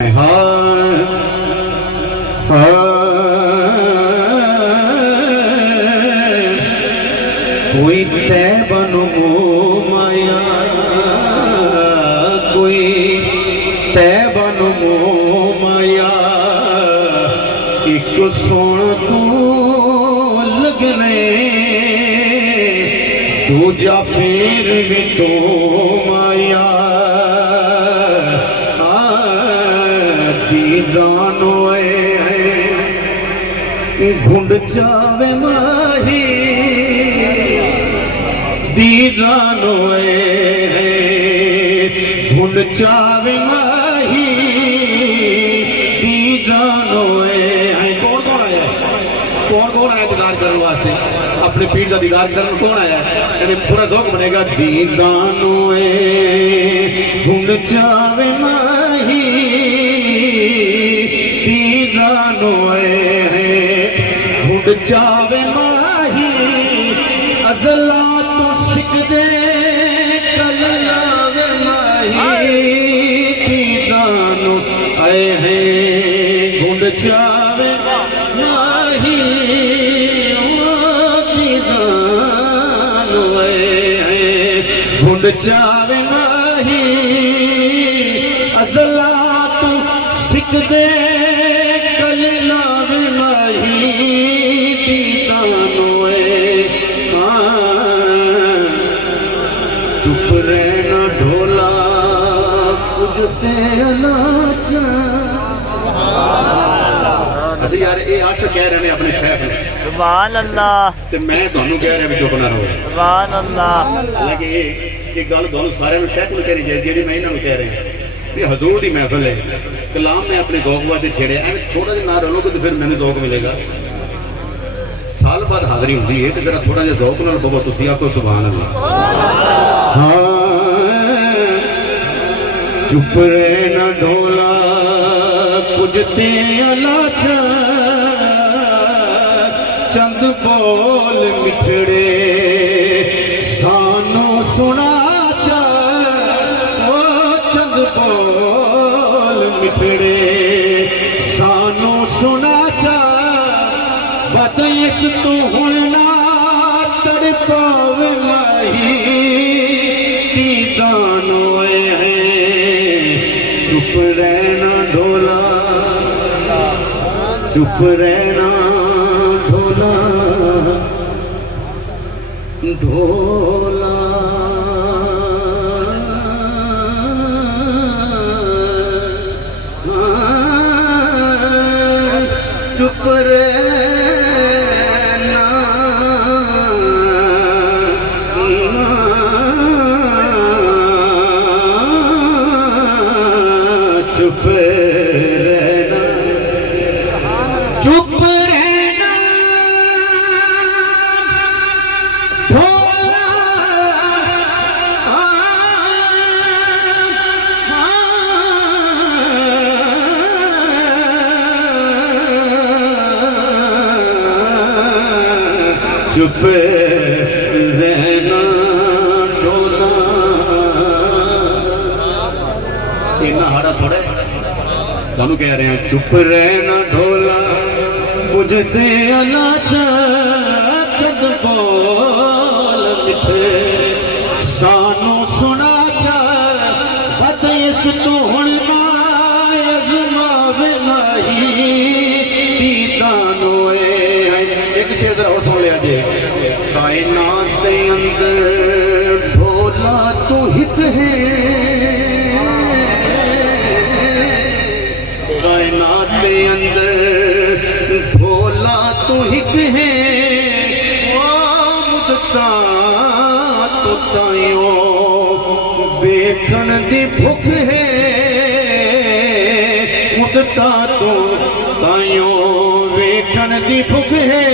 कोई तैबन माया, कोई तैबन माया, एक सुन तू लगने दूजा फिर भी तो माया दीदानो घुंड जावे माही दीदानो घुंड जावे माही दीदानो कौन कौन आया कौन कौन आया दीदार करने वास्ते अपने पीर का दीदार करने कौन आया यानी पूरा ज़ौक़ बनेगा दीदानो घुंड जावे माही दीदानो घुंड जावे माही अज़ला तो सिक दे कल लावे माही दीदानो है घुंड जावे माही दीदानो घुंड जावे माही अज़ला तो सिक दे कल लावे माही दीदानो चुप रहना ढोला कुझते नाचा। अच्छा यार ये आशिक कह रहे हैं अपने शेख ने सुभान अल्लाह ते मैं तुहानू कह रहा भी चुप ना रहो सुभान अल्लाह। हालांकि ये गल तुहानू सारे शेख नूं कहनी चाहिए जी मैं इन्होंने कह रहा भी हजूर की महफिल है कलाम में अपने ज़ौक़ वास्ते छेड़े एवं थोड़ा जिहा ना रलोगे तो फिर मैंने ज़ौक़ मिलेगा। साल बाद हाज़री होती है तो जरा थोड़ा जिहा ज़ौक़ नाल पवो तुसीं आखो सुभान अल्लाह। हाँ चुप रहना ढोला कुझते अलाचा चंद बोल मिठड़े सानू सुना चा ओ चंद बोल मिठड़े सानू सुना चा बदइस तू हुण ना तड़पावे माही दीदानो चुप रहना ढोला चुप रहना ढोला ढोला चुप रहना चुप रहना चुप रहना ढोला चुप रहना ढोला इन्ना हाड़ा थोड़े तुहानू कह रहे हैं चुप रहना ढोला बुझते अलाचा चंद बोल मिठे सानू सुना चा बदइस तू हुण ना अज़मावे माही दीदानो एक शेर जरा और सुन लिया जी। कायनात के अंदर ढोला तो हित है कायनात के अंदर ढोला तो हित है ओ मुदता तो तायो बेखन दी भुख है मुदता तो तायो वेखन दी भुख है